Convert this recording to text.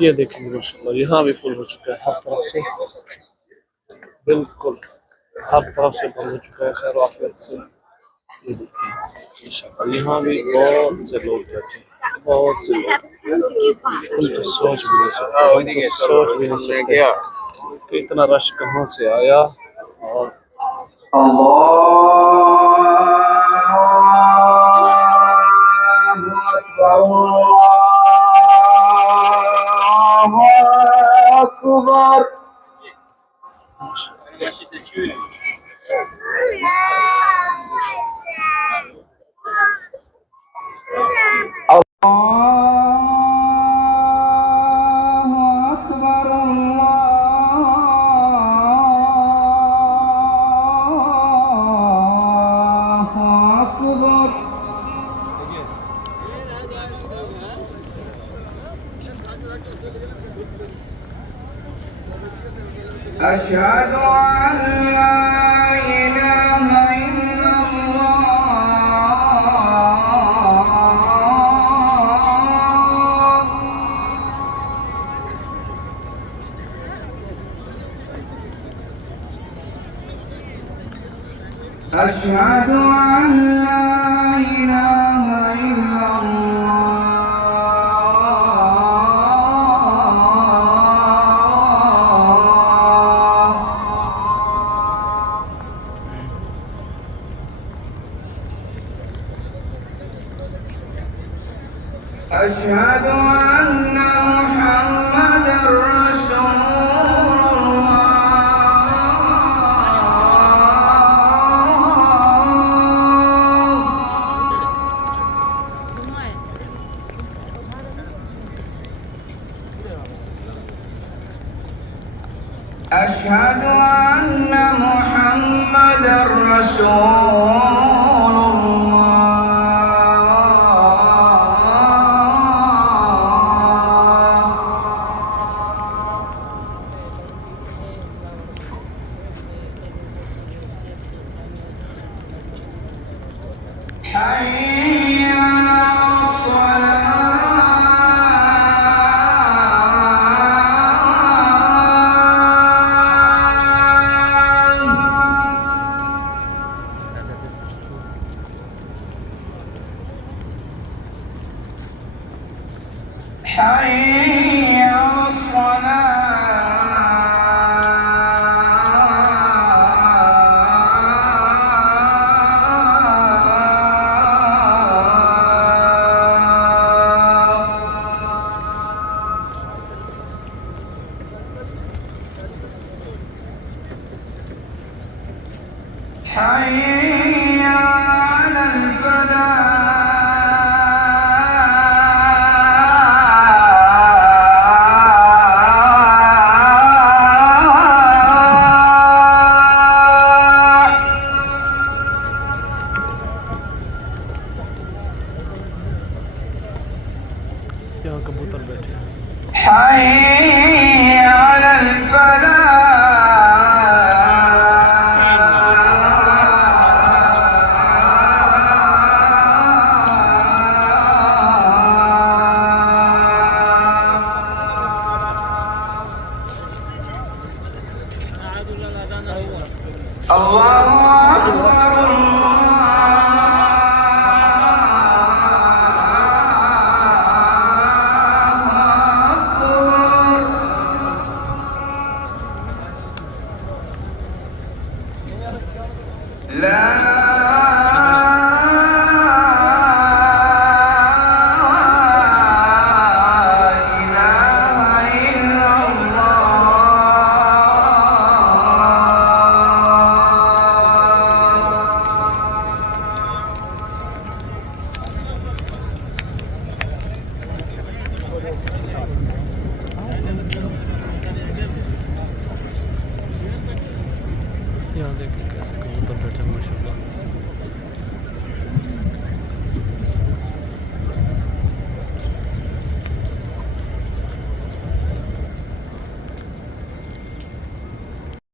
ये देखिए माशाल्लाह, यहाँ भी फुल हो चुका है हर तरफ से, बिल्कुल हर तरफ से फुल हो चुका है खैर आफियत से। ये देखिए माशाल्लाह, यहाँ भी बहुत से लोग बैठे हैं, बहुत से लोग। हम तो सोच भी नहीं सकते, हम तो सोच भी नहीं सकते कि इतना रश कहाँ से आया। और أشهد أن لا إله إلا الله. أشهد أن لا إله إلا الله. أشهد أن محمدا رسول الله. أشهد أن محمدا رسول الله. حي على الصلاة. حي على الصلاة. حي على यहाँ कबूतर बैठे हैं। حي على الفلاح.